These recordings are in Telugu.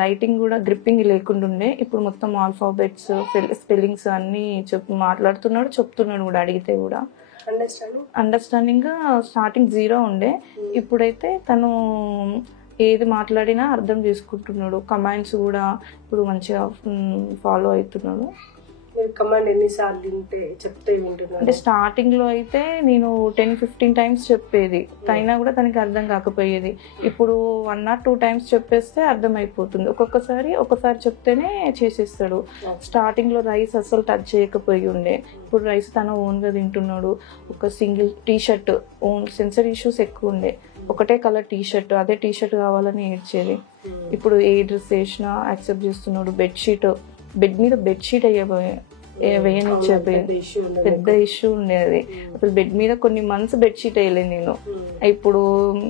రైటింగ్ కూడా గ్రిప్పింగ్ లేకుంటుండే, ఇప్పుడు మొత్తం ఆల్ఫాబెట్స్ స్పెల్లింగ్స్ అన్నీ మాట్లాడుతున్నాడు, చెప్తున్నాడు కూడా. అడిగితే కూడా అండర్స్టాండింగ్ స్టార్టింగ్ 0 ఉండే, ఇప్పుడైతే తను ఏది మాట్లాడినా అర్థం చేసుకుంటున్నాడు. కమాండ్స్ కూడా ఇప్పుడు మంచిగా ఫాలో అవుతున్నాడు. కమాండ్ ఎన్నిసార్లు వింటే చెప్తే వింటున్నాడు? అంటే స్టార్టింగ్ లో అయితే నేను 10-15 టైమ్స్ చెప్పేది, అయినా కూడా తనకి అర్థం కాకపోయేది. ఇప్పుడు 1 or 2 టైమ్స్ చెప్పేస్తే అర్థం అయిపోతుంది. ఒకసారి చెప్తేనే చేసేస్తాడు. స్టార్టింగ్ లో రైస్ అసలు టచ్ చేయకపోయి ఉండే, ఇప్పుడు రైస్ తన ఓన్ గా తింటున్నాడు. ఒక single T-shirt, own sensor issues ఎక్కువ ఉండే, ఒకటే కలర్ టీషర్ట్, అదే టీషర్ట్ కావాలని ఏడ్చేది. ఇప్పుడు ఏ డ్రెస్ వేసినా యాక్సెప్ట్ చేస్తున్నాడు. బెడ్ మీద బెడ్షీట్ వేయనిచ్చేపోయింది, పెద్ద ఇష్యూ ఉండేది. అసలు బెడ్ మీద కొన్ని మంత్స్ బెడ్షీట్ వేయలేదు నేను. ఇప్పుడు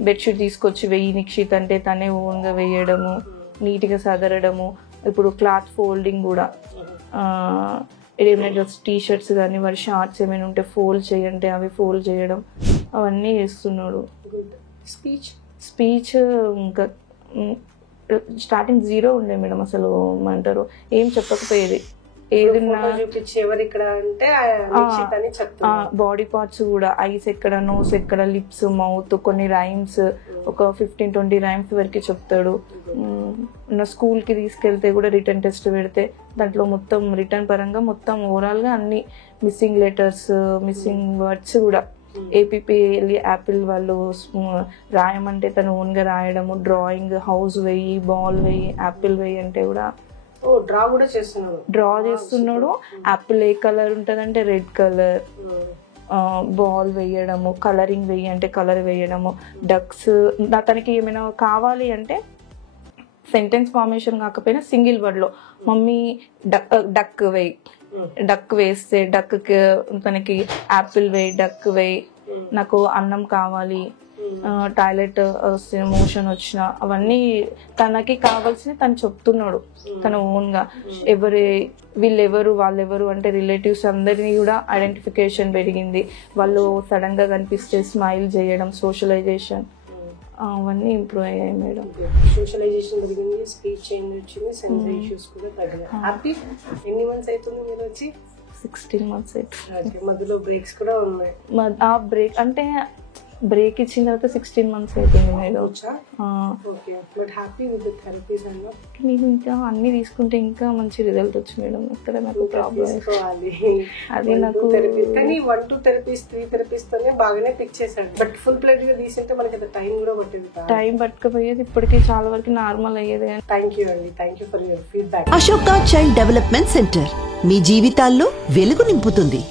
బెడ్షీట్ తీసుకొచ్చి వెయ్యి నిక్షిత్ అంటే తనే ఓన్గా వేయడము, నీట్గా సదరడము. ఇప్పుడు క్లాత్ ఫోల్డింగ్ కూడా, ఏమైనా డ్రెస్ టీషర్ట్స్ కానీ వారి షార్ట్స్ ఏమైనా ఉంటే ఫోల్డ్ చేయంటే అవి ఫోల్డ్ చేయడం, అవన్నీ చేస్తున్నాడు. స్పీచ్ ఇంకా స్టార్టింగ్ 0 ఉండే మేడం. అసలు ఏమంటారు, ఏం చెప్పకపోయేది. ఏదన్నా బాడీ పార్ట్స్ కూడా, ఐస్ ఎక్కడ, నోస్ ఎక్కడ, లిప్స్, మౌత్, కొన్ని రైమ్స్ ఒక 15-20 రైమ్స్ వరకు చెప్తాడు. స్కూల్కి తీసుకెళ్తే కూడా రిటర్న్ టెస్ట్ పెడితే దాంట్లో మొత్తం రిటర్న్ పరంగా మొత్తం ఓవరాల్గా అన్ని మిస్సింగ్ లెటర్స్, మిస్సింగ్ వర్డ్స్ కూడా ఏపీపీఎల్ఈ యాపిల్ వాళ్ళు రాయమంటే తను ఓన్గా రాయడము. డ్రాయింగ్, హౌస్ వెయ్యి, బాల్ వెయ్యి, యాపిల్ వెయ్యి అంటే కూడా డ్రా చేస్తున్నాడు. యాపిల్ ఏ కలర్ ఉంటుందంటే రెడ్ కలర్, బాల్ వేయడము, కలరింగ్ వెయ్యి అంటే కలర్ వేయడము, డక్స్. తనకి ఏమైనా కావాలి అంటే సెంటెన్స్ ఫార్మేషన్ కాకపోయినా సింగిల్ వర్డ్లో మమ్మీ డక్ వేయి, డక్ వేస్తే డక్కి తనకి యాపిల్ వేయి, డక్ వేయి, నాకు అన్నం కావాలి, టాయిలెట్ మోషన్ వచ్చిన, అవన్నీ తనకి కావాల్సిన తను చెప్తున్నాడు తన ఓన్గా. వీళ్ళెవరు వాళ్ళెవరు అంటే రిలేటివ్స్ అందరినీ కూడా ఐడెంటిఫికేషన్ పెరిగింది. వాళ్ళు సడన్గా కనిపిస్తే స్మైల్ చేయడం, సోషలైజేషన్ అవన్నీ ఇంప్రూవ్ అయ్యాయి మేడం. సోషలైజేషన్ పెరిగింది, స్పీచ్ చేంజ్ వచ్చింది, సెన్సరీ ఇష్యూస్ కూడా తగ్గాయి. హ్యాపీ. ఎన్ని మంత్స్ అవుతుంది మీరు వచ్చి? 16 months అవుతుంది. మధ్యలో బ్రేక్స్ కూడా ఉన్నాయి. ఆ బ్రేక్ అంటే బ్రేక్ ఇచ్చిన తర్వాత 16 months అవుతుంది మేడం. నేను ఇంకా అన్ని తీసుకుంటే ఇంకా మంచి రిజల్ట్ వచ్చు మేడం. ఇక్కడ నాకు ప్రాబ్లం అది, నాకు 1-2 థెరపీస్ 3 థెరపీస్ తోనే బాగానే పిక్ చేశాడు. బట్ ఫుల్ ప్లేట్ గా తీసుంటే మనకి టైం కూడా పట్టేది, టైం పట్టకపోయేది. ఇప్పటికీ చాలా వరకు నార్మల్ అయ్యేది. థ్యాంక్ యూ అండి, thank you for your feedback. Ashoka child development centre మీ జీవితాల్లో వెలుగు నింపుతుంది.